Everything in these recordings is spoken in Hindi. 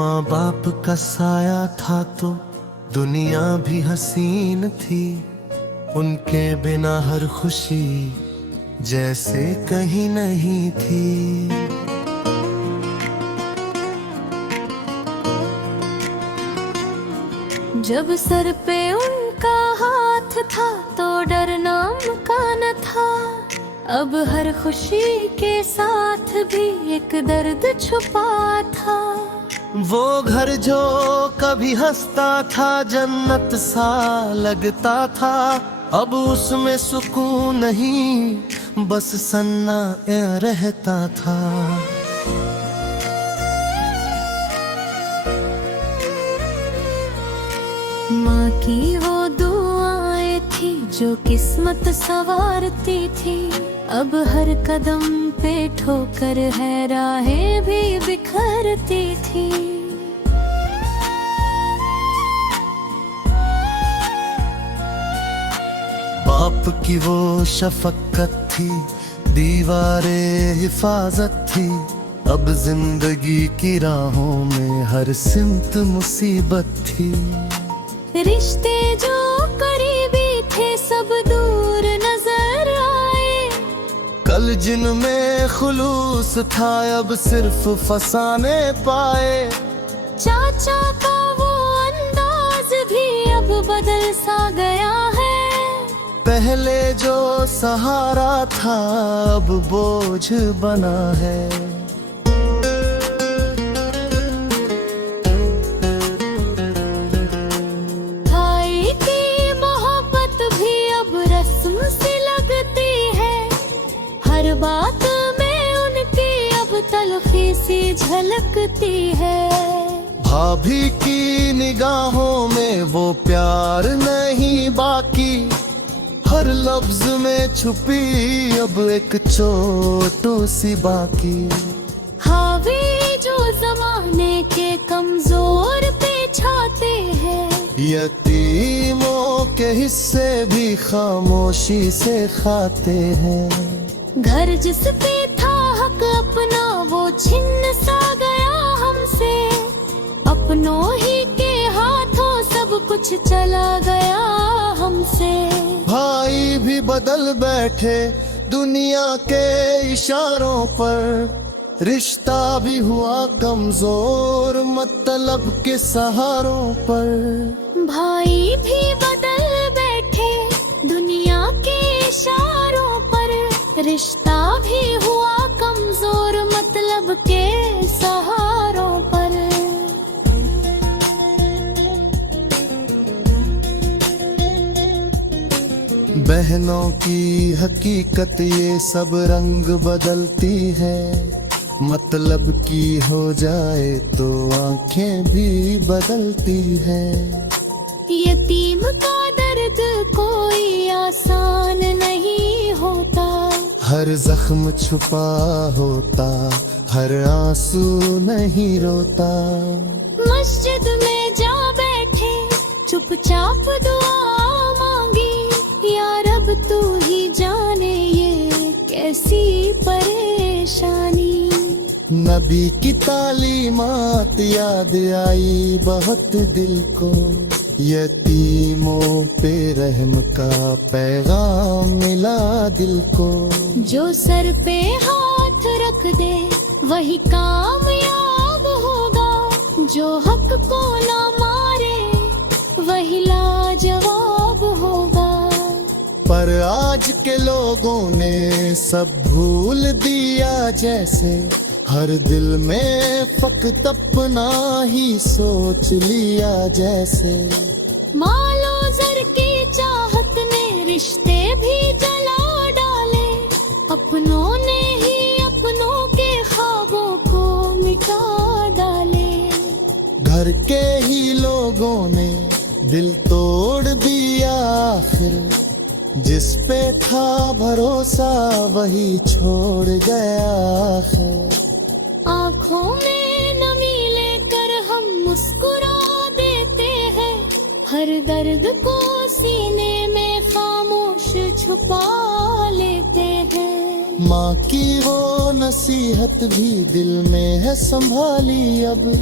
माँ बाप का साया था तो दुनिया भी हसीन थी। उनके बिना हर खुशी जैसे कहीं नहीं थी। जब सर पे उनका हाथ था तो डर नाम का न था। अब हर खुशी के साथ भी एक दर्द छुपा था। वो घर जो कभी हंसता था जन्नत सा लगता था, अब उसमें सुकून नहीं बस सन्नाटा रहता था। माँ की वो दुआएं थी जो किस्मत संवारती थी। अब हर कदम पे ठोकर है राहें भी बिखरती थी। बाप की वो शफकत थी, दीवारें हिफाजत थी। अब जिंदगी की राहों में हर सिमत मुसीबत थी। रिश्ते जो करीबी थे सब दूर नजर आए। कल जिनमें खुलूस था अब सिर्फ फसाने पाए। चाचा का वो अंदाज भी अब बदल सा गया है। पहले जो सहारा था अब बोझ बना है। बात में उनकी अब तलखी सी झलकती है। भाभी की निगाहों में वो प्यार नहीं बाकी, हर लफ्ज में छुपी अब एक चोट सी बाकी। हावी जो जमाने के कमजोर पे छाते हैं, यतीमों के हिस्से भी खामोशी से खाते हैं। घर जिस पे था हक अपना वो छिन्न सा गया हमसे। अपनों ही के हाथों सब कुछ चला गया हमसे। भाई भी बदल बैठे दुनिया के इशारों पर, रिश्ता भी हुआ कमजोर मतलब के सहारों पर। भाई भी बदल बैठे दुनिया के इशारों पर, रिश्ता भी हुआ कमजोर मतलब के सहारों पर। बहनों की हकीकत ये सब रंग बदलती है। मतलब की हो जाए तो आंखें भी बदलती है। यतीम का दर्द कोई आसान नहीं होता। हर जख्म छुपा होता, हर आंसू नहीं रोता। मस्जिद में जा बैठे चुपचाप दुआ मांगी, या रब तू ही जाने ये कैसी परेशानी। नबी की तालीमात याद आई बहुत दिल को, यतीमों पे रहम का पैगाम मिला दिल को। जो सर पे हाथ रख दे वही कामयाब होगा, जो हक को ना मारे वही लाजवाब होगा। पर आज के लोगों ने सब भूल दिया जैसे, हर दिल में फकत अपना ही सोच लिया जैसे। मालो जर की चाहत ने रिश्ते भी जला डाले, अपनों ने ही अपनों के ख्वाबों को मिटा डाले। घर के ही लोगों ने दिल तोड़ दिया आखिर, जिस पे था भरोसा वही छोड़ गया आखिर। आँखों में नमी लेकर हम मुस्कुरा देते हैं, हर दर्द को सीने में खामोश छुपा लेते हैं। माँ की वो नसीहत भी दिल में है संभाली अब,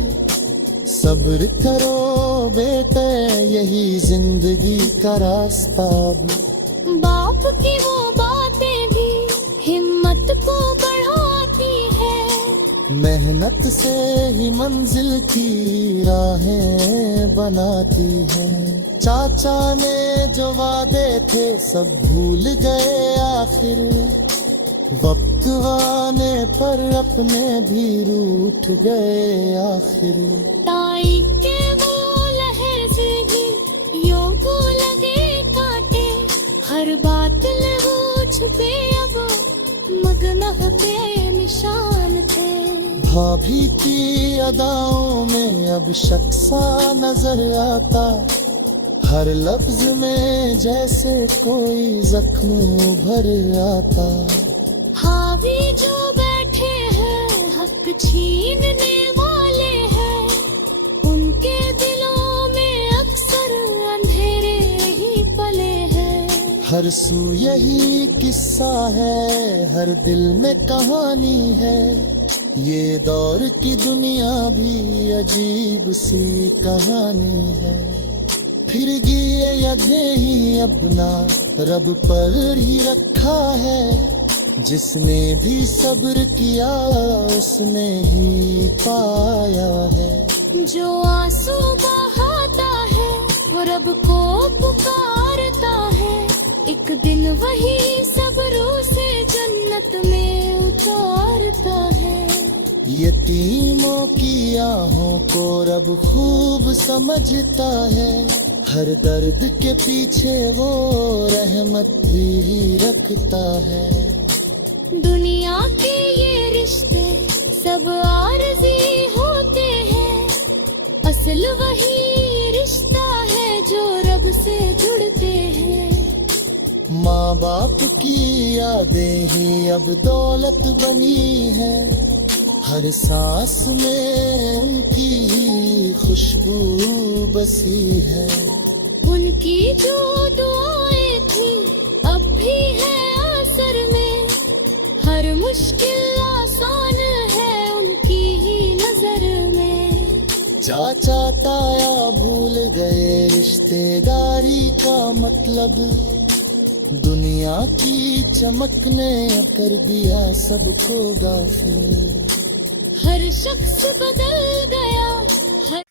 सब्र करो बेटे, यही जिंदगी का रास्ता भी। बाप की वो बातें भी हिम्मत को बढ़ाती है। मेहनत से ही मंजिल की राहें बनाती है। चाचा ने जो वादे थे सब भूल गए आखिर, वक्त आने पर अपने भी रूठ गए आखिर। ताई के वो लहजे भी यूं को लगे कांटे, हर बात लहू छुपे अब मगन पे निशान थे। भाभी की अदाओं में अब शक सा नजर आता, हर लफ्ज में जैसे कोई जख्म भर आता। हावी जो बैठे हैं हक छीनने वाले हैं, उनके दिलों में अक्सर अंधेरे ही पले हैं। हर सू यही किस्सा है, हर दिल में कहानी है। ये दौर की दुनिया भी अजीब सी कहानी है। फिर गिए यदे ही अपना रब पर ही रखा है। जिसने भी सब्र किया उसने ही पाया है। जो आंसू बहाता है वो रब को पुकारता है, एक दिन वही सब्रों से जन्नत में उतारता है। यतीमों की आहों को रब खूब समझता है, हर दर्द के पीछे वो रहमत भी रखता है। दुनिया के ये रिश्ते सब आरज़ी होते हैं, असल वही रिश्ता है जो रब से जुड़ते हैं। माँ बाप की यादें ही अब दौलत बनी है, हर सांस में उनकी ही खुशबू बसी है। उनकी जो दुआएं थी अब भी है असर में, हर मुश्किल आसान है उनकी ही नजर में। चाचा ताया भूल गए रिश्तेदारी का मतलब, दुनिया की चमक ने कर दिया सबको गाफिल। हर शख्स बदल गया हर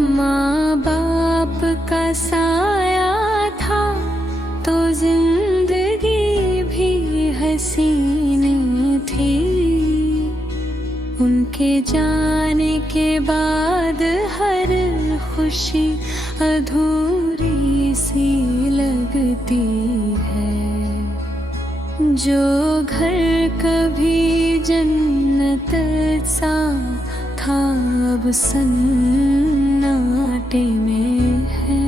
माँ बाप का साया था तो जिंदगी भी हसीन थी, उनके जाने के बाद हर खुशी अधूरी सी लगती है। जो घर कभी जन्नत सा था अब सन्नाटे में है।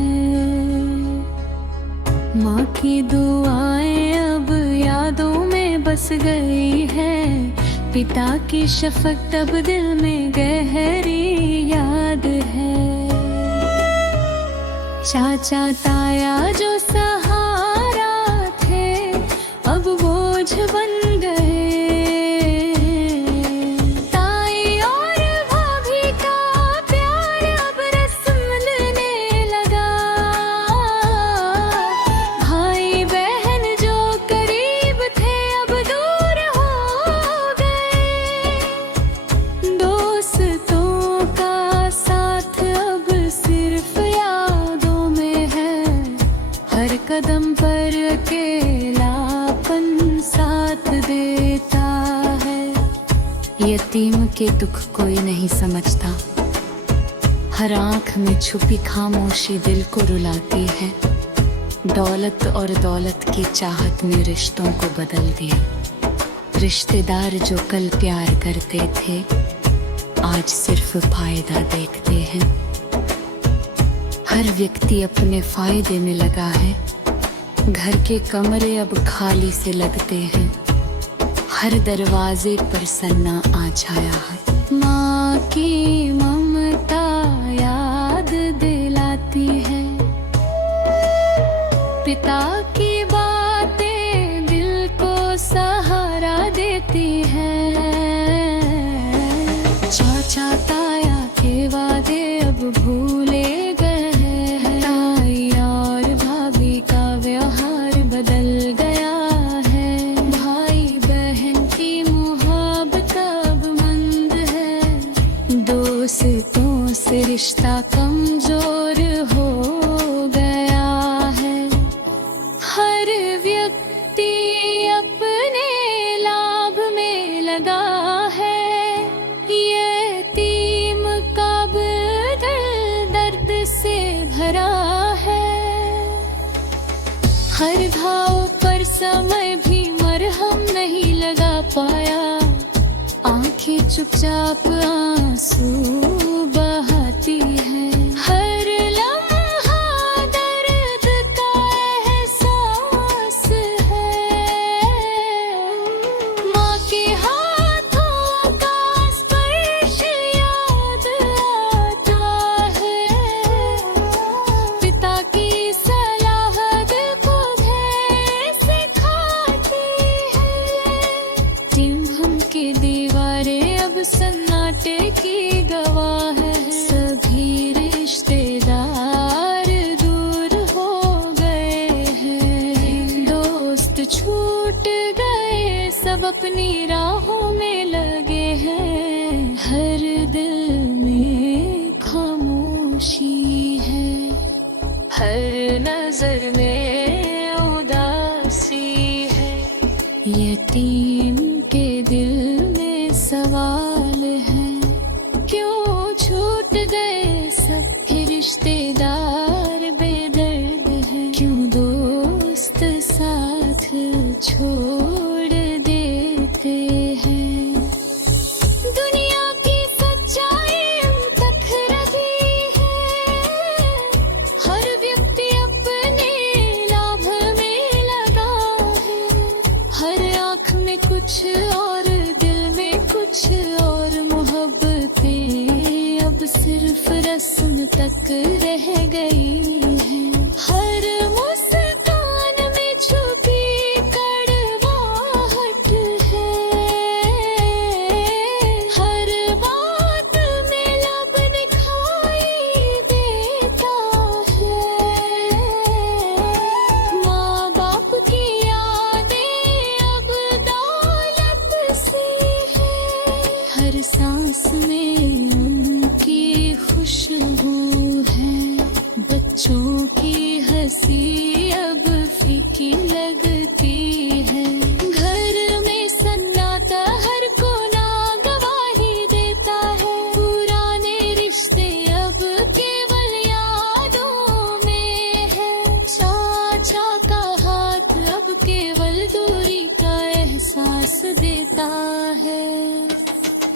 माँ की दुआएं अब यादों में बस गई है, पिता की शफकत अब दिल में गहरी याद है। चाचा ताया जो सहारा थे अब बोझ बन गए। ताई और भाभी का प्यार अब रस्म लेने लगा। भाई बहन जो करीब थे अब दूर हो गए। दोस्तों का साथ अब सिर्फ यादों में है, हर कदम पर अकेलापन साथ देता है। यतीम के दुख कोई नहीं समझता, हर आंख में छुपी खामोशी दिल को रुलाती है। दौलत और दौलत की चाहत ने रिश्तों को बदल दिया। रिश्तेदार जो कल प्यार करते थे आज सिर्फ फायदा देखते हैं। हर व्यक्ति अपने फायदे में लगा है, घर के कमरे अब खाली से लगते हैं। हर दरवाजे पर सन्ना आ छाया है। माँ की ममता याद दिलाती है, पिता की बातें दिल को सहारा देती हैं। चाचा ताया के वादे अब भूले गए हैं। ताई और भाभी का व्यवहार बदल गया है। भाई बहन की मोहब्बत अब मंद है। दोस्तों से रिश्ता कमजोर हो गया है। हर व्यक्ति अपने लाभ में लगा है। यतीम का दिल दर्द से भरा है। हर घाव पर समय भी मरहम नहीं लगा पाया। आंखें चुपचाप आंसू बहाती है। हर लम्हा दर्द का एहसास है। माँ के हाथों का स्पर्श याद आता है। पिता की सलाह दिल को धैर्य सिखाती है। टिम्हम की दीवारें अब सन्नाटे की गवाह है। सभी रिश्तेदार दूर हो गए हैं। दोस्त छूट गए, सब अपनी राहों में लगे हैं। हर दिल में खामोशी है। हर नजर में उदासी है। यतीम के दिल में सवाल है। क्यों छूट गए सबके रिश्तेदार बेदर्द है। क्यों दोस्त साथ छोड़ देते हैं। दुनिया की सच्चाई हम तक रही है। हर व्यक्ति अपने लाभ में लगा है। हर आँख में कुछ और दिल में कुछ और। मोहब्बतें अब सिर्फ रस्म तक रह गई है। हर मुस्कान में छुपी कड़वाहट है। हर बात में लब दिखाई देता है। माँ बाप की यादें अब दौलत सी है। हर सांस में उनकी खुशबू है। बच्चों की हंसी अब फीकी लगती है। घर में सन्नाटा हर कोना गवाही देता है। पुराने रिश्ते अब केवल यादों में है। चाचा का हाथ अब केवल दूरी का एहसास देता है।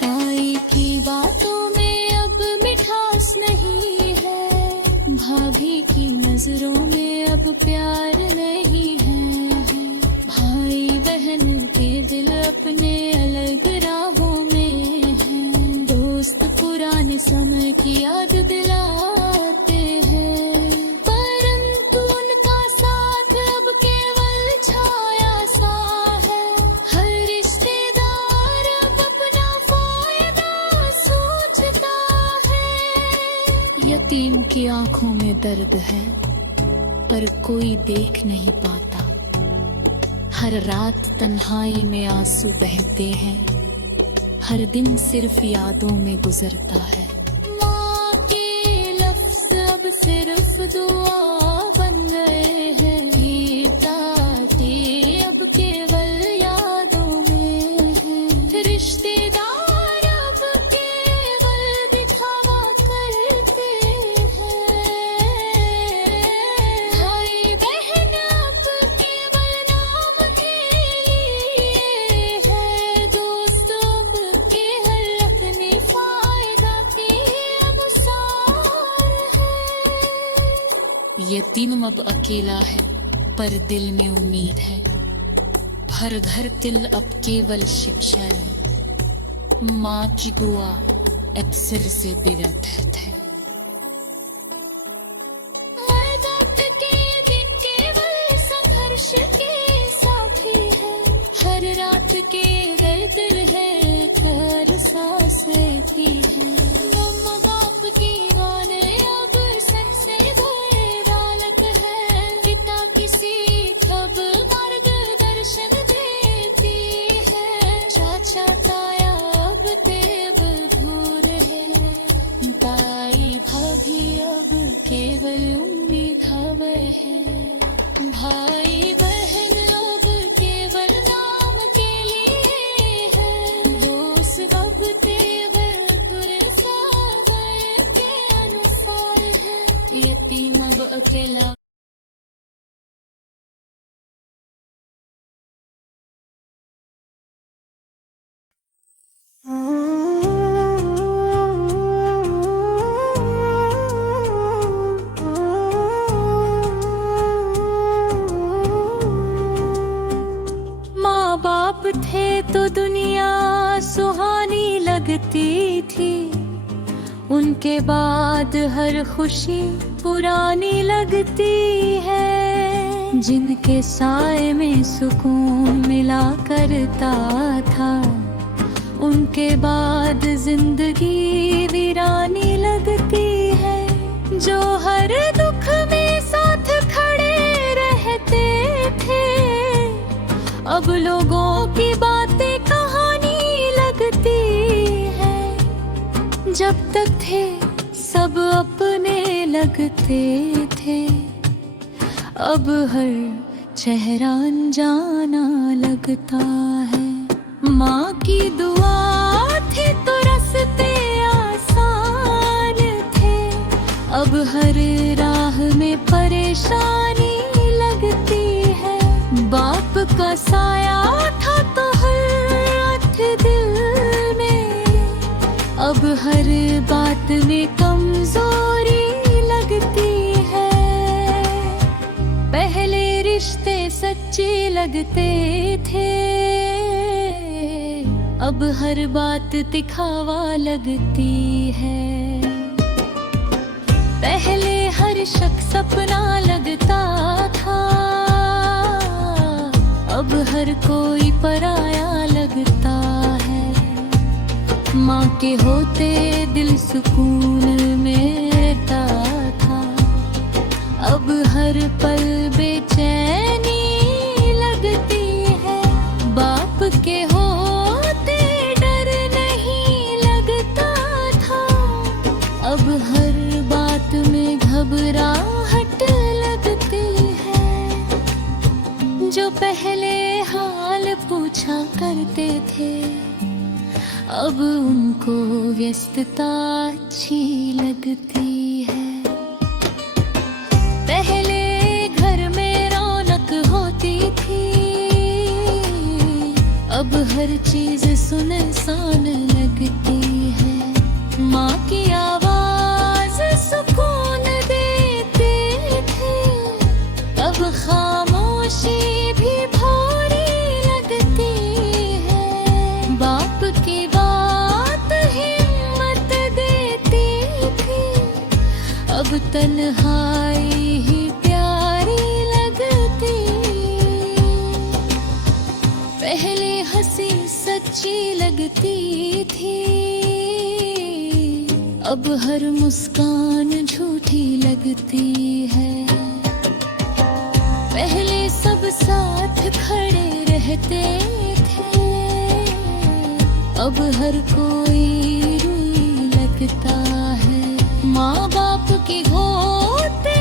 ताई की बातों में अब मिठास नहीं है। भाभी की नजरों में अब प्यार नहीं है। भाई बहन के दिल अपने अलग राहों में हैं। दोस्त पुराने समय की याद दिलाते हैं। परंतु उनका साथ अब केवल छाया सा है। हर रिश्तेदार अब अपना फायदा सोचता है। यतीम की आंखों में दर्द है, पर कोई देख नहीं पाता। हर रात तन्हाई में आंसू बहते हैं। हर दिन सिर्फ यादों में गुजरता है। माँ के लफ्ज अब सिर्फ दुआ बन गए हैं। ताते अब केवल यादों में हैं। रिश्तेदार अब केवल दिखावा करते हैं। भाई बहन अब केवल नाम के लिए है। दोस्तों अब केवल अपने फायदा के अनुसार है। यतीम अब अकेला है, पर दिल में उम्मीद है। हर घर दिल अब केवल शिक्षा है। माँ की दुआ अब सिर से बेरहत है। है। भाई बहन अब केवल नाम के लिए है, दोस्त अब तेवर तुरसावय के अनुसार है। यतीम अब अकेला थे तो दुनिया सुहानी लगती थी, उनके बाद हर खुशी पुरानी लगती है। जिनके साए में सुकून मिला करता था, उनके बाद जिंदगी वीरानी लगती है। जो हर दुख में साथ खड़े रहते थे, अब लोगों की बातें कहानी लगती है। जब तक थे सब अपने लगते थे, अब हर चेहरा अनजाना लगता है। माँ की दुआ थी तो रास्ते आसान थे, अब हर राह में परेशानी लगती है। बाप का साया था तो हर दिल में, अब हर बात में कमजोरी लगती है। पहले रिश्ते सच्चे लगते थे, अब हर बात दिखावा लगती है। पहले हर शख्स अपना लगता था, अब हर कोई पराया लगता है। माँ के होते दिल सुकून में रहता था, अब हर पल बेचैनी लगती है। बाप के होते डर नहीं लगता था, अब हर बात में घबराहट लगती है। जो पहले हाल पूछा करते थे, अब उनको व्यस्तता अच्छी लगती है। पहले घर में रौनक होती थी, अब हर चीज सुनसान लगती है। माँ की आवाज सुकून देते थे, अब खामोशी भी भारी लगती है। बाप की बात हिम्मत देती थी, अब तन्हाई ही प्यारी लगती। पहले हंसी सच्ची लगती थी, अब हर मुस्कान झूठी लगती है। पहले सब साथ खड़े रहते थे, अब हर कोई रूई लगता है। माँ बाप की होते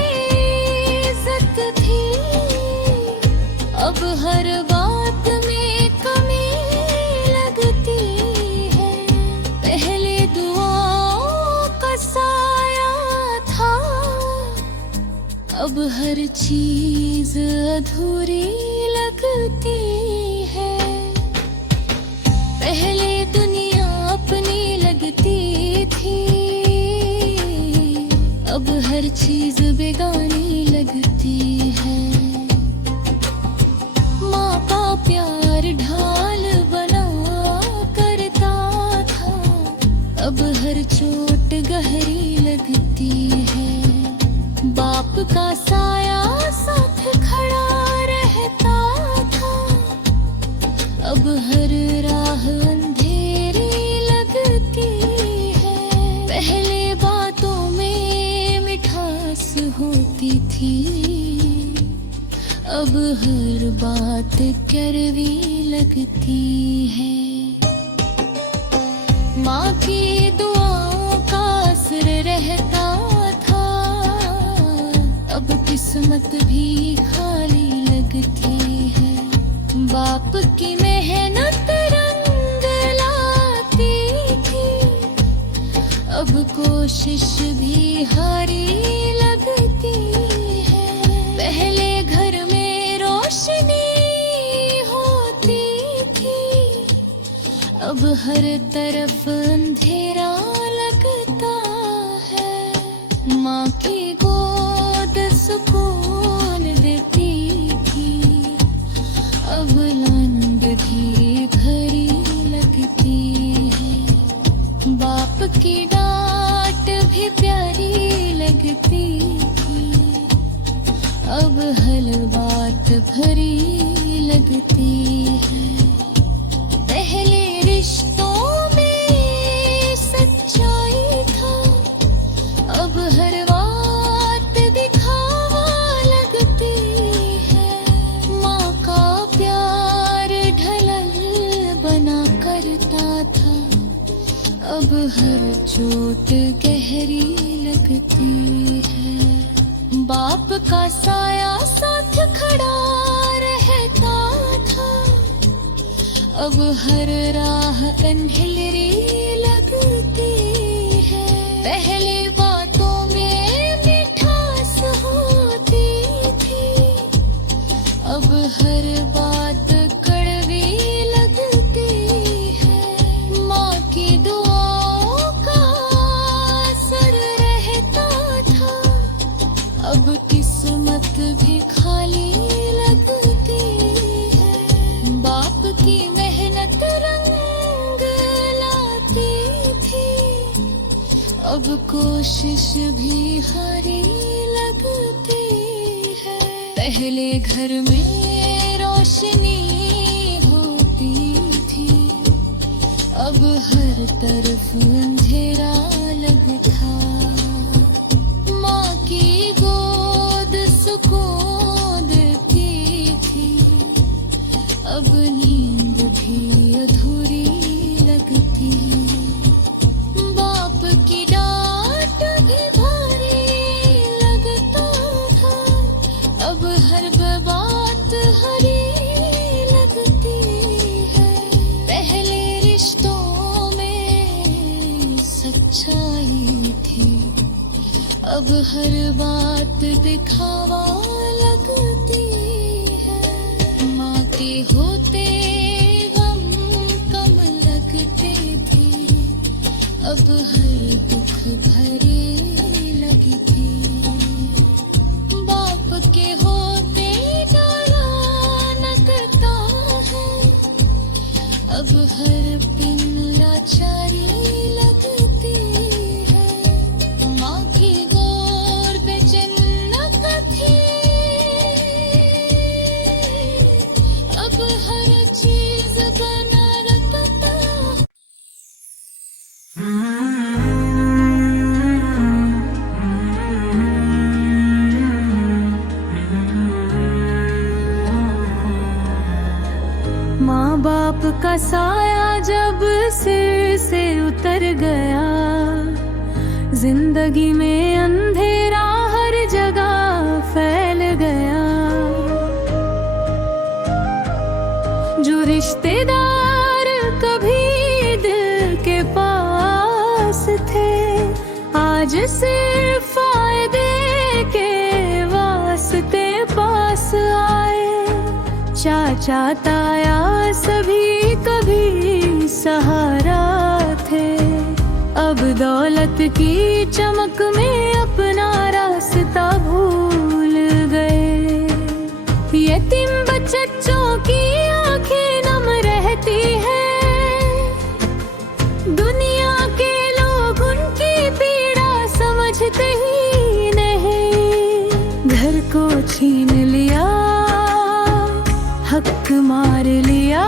इज्जत थी, अब हर बात में कमी लगती है। पहले दुआओं का साया था, अब हर चीज अधूरी लगती है। पहले दुनिया अपनी लगती थी, अब हर चीज बेगानी लगती है। माँ का प्यार ढाल बना करता था, अब हर चोट गहरी लगती है। बाप का साया साथ खड़ा रहता था, अब हर राह अंधेरी लगती है। पहले बातों में मिठास होती थी, अब हर बात कड़वी लगती है। माँ की दुआओं का असर रहता था, अब किस किस्मत भी खाली लगती है। बाप की मेहनत रंग लाती थी, अब कोशिश भी हारी लगती है। पहले घर में रोशनी होती थी, अब हर तरफ अंधेरा लगता है। माँ की गोद सुकून देती थी, अब लांग भी भरी लगती है। बाप की डांट भी प्यारी लगती थी, अब हर बात भरी लगती है। पहले रिश्तों में सच्चाई था, अब हर बात दिखावा लगती है। माँ का प्यार ढलल बना करता था, अब हर चोट गहरी लगती है। बाप का साया साथ खड़ा रहता था, अब हर राह अंधेरी लगती है। पहले बातों में मिठास होती थी, अब हर बात कड़वी लगती है। माँ की दुआओं का असर रहता था, अब किस्मत भी खाली लगती है। बाप की मेहनत रंग लाती थी, अब कोशिश भी हारी लगती है। पहले घर में रोशनी होती थी, अब हर तरफ अंधेरा लगता। माँ की गोद सुकून देती थी, अब नींद भी अधूरी लगती। बाप की डांट भी भारी लगता था, अब हर बात हरी लगती है। पहले रिश्तों में सच्चाई थी, अब हर बात दिखावा लगती है। माँ के होते गम कम लगते थे, अब हर दुख भरे लगते। बाप के होते डरा लगता है, अब हर पिन लाचारी लगती है। माँ की गोर पे जन्नत थी, अब हर चीज बना रखता। माँ बाप का साया जब सिर से उतर गया, जिंदगी में अंधेरा हर जगह फैल गया। जो रिश्तेदार कभी दिल के पास थे, आज सिर्फ फायदे के वास्ते पास आए। चाचा ताया सभी कभी सहारा थे, अब दौलत की चमक में अपना रास्ता भूल गए। यतीम बच्चों की आंखें नम रहती हैं, दुनिया के लोग उनकी पीड़ा समझते ही नहीं। घर को छीन लिया, हक मार लिया,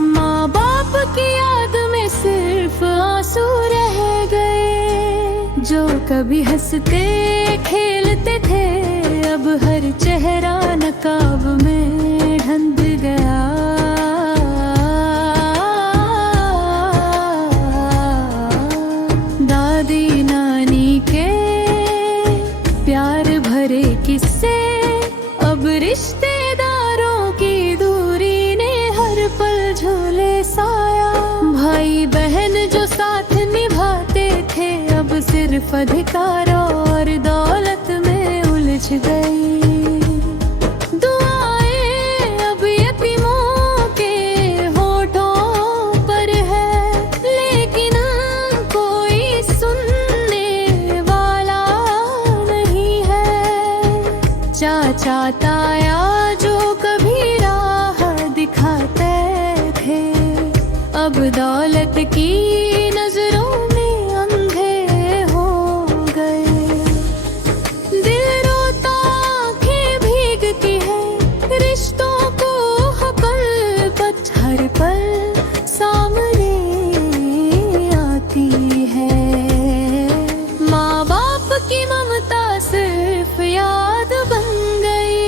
माँ बाप की याद में सिर्फ आंसू रह गए। जो कभी हंसते खेलते थे, अब हर चेहरा नकाब में ढंध गया। दादी नानी के प्यार किससे, अब रिश्तेदारों की दूरी ने हर पल झूले साया। भाई बहन जो साथ निभाते थे अब सिर्फ अधिकार और दौलत में उलझ गई। दुआएं अब यतीमों के होठों पर है, लेकिन कोई सुनने वाला नहीं है। चाचा ताया जो कभी राह दिखाते थे अब दौलत की नजरों में अंधे हो गए। दिल रोता, आंखें भीगती है, रिश्तों को हकलपत हर पल सामने आती है। माँ बाप की ममता सिर्फ याद बन गई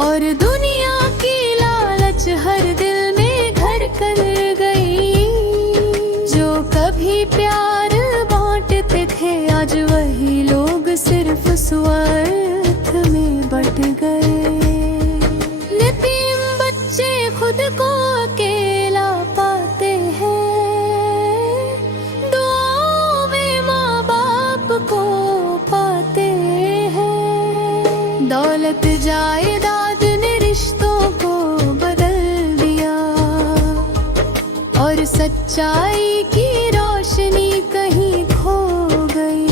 और दुनिया की लालच हर दिल में घर कर गई। जो कभी प्यार बांटते थे आज वही लोग सिर्फ स्वार्थ में बट गए। यतीम बच्चे खुद को अकेला पाते हैं, दुआओं में माँ बाप को पाते हैं। दौलत जायदाद ने रिश्तों को बदल दिया और सच्चाई की रोशनी कहीं खो गई।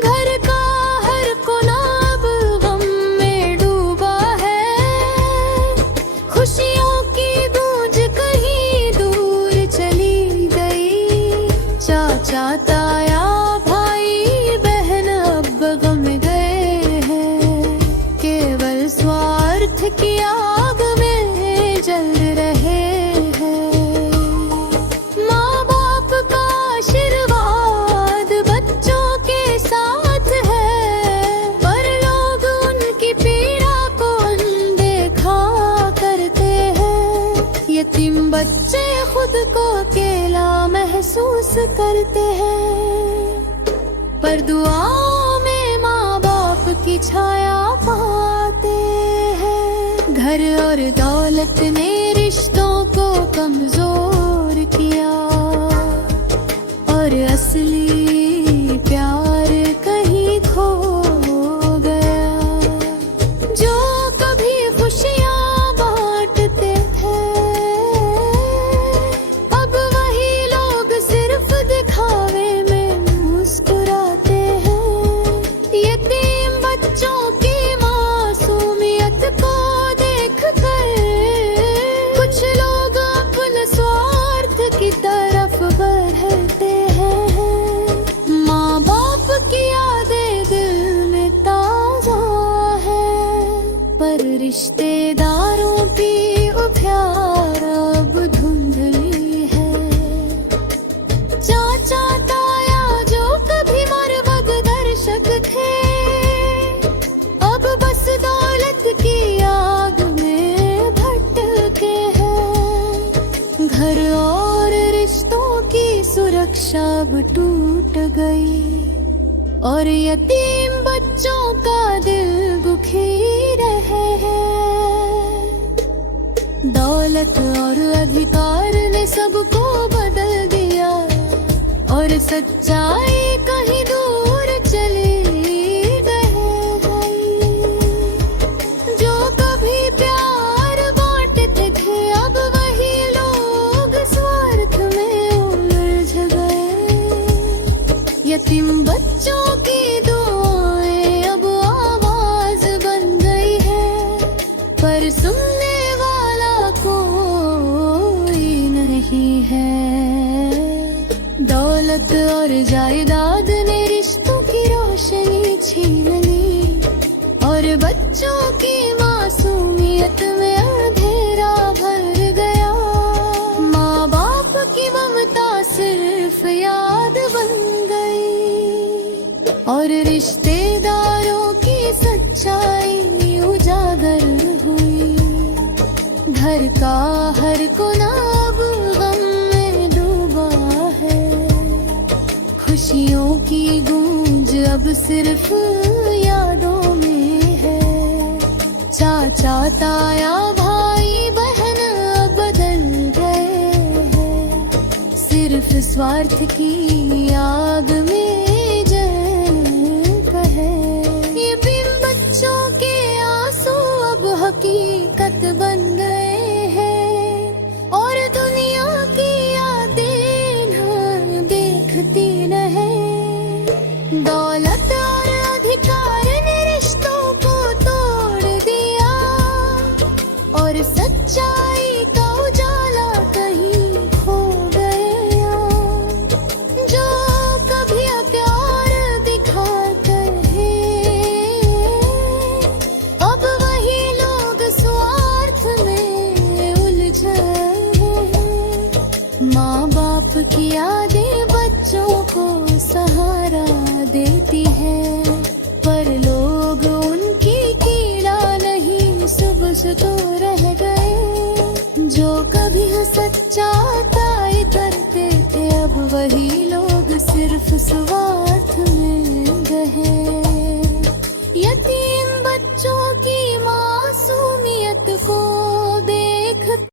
घर का हर कोना अब गम में डूबा है, खुशियों की गूंज कहीं दूर चली गई। चाचा ताया भाई बहन अब गम गए हैं, केवल स्वार्थ की आग में जल रहे हैं। माँ बाप का आशीर्वाद बच्चों के साथ है, पर लोग उनकी पीड़ा को अनदेखा करते हैं। यतीम बच्चे खुद को अकेला महसूस करते हैं, पर दुआओं में माँ बाप की छाया पाते हैं। घर और दौलत ने रिश्तों को कमजोर किया और असली प्यार कहीं खो गया। जो कभी खुशियाँ बांटते थे अब वही लोग सिर्फ दिखावे में मुस्कुराते हैं। यतीम बच्चों की मासूमियत को देखकर कुछ लोग अपने स्वार्थ की तरफ बढ़ते हैं। माँ बाप की यादें दिल में ताजा है, पर रिश्तेदारों की प्यार अब धुंधली है। चाचा ताया जो कभी मार्गदर्शक थे अब बस दौलत की आग में भटके हैं। घर और रिश्तों की सुरक्षा अब टूट गई और यतीम बच्चों का दिल दुखी रहे हैं। दौलत और अधिकार ने सबको बदल दिया और सच्चाई कहीं दूर चली गई। जो कभी प्यार बांटते थे अब वही लोग स्वार्थ में उलझ गए। यतीम बच्चों की दुआएं अब आवाज बन गई है, पर सुनने वाला कोई नहीं है। दौलत और जायदाद ने रिश्तों की रोशनी छीन ली और बच्चों की मासूमियत में अंधेरा भर गया। माँ बाप की ममता सिर्फ याद बन गई और रिश्तेदारों की सच्चाई उजागर हुई। घर का हर कोना अब गम में डूबा है, खुशियों की गूंज अब सिर्फ साथ आया भाई बहन अब बदल गए हैं, सिर्फ स्वार्थ की आग में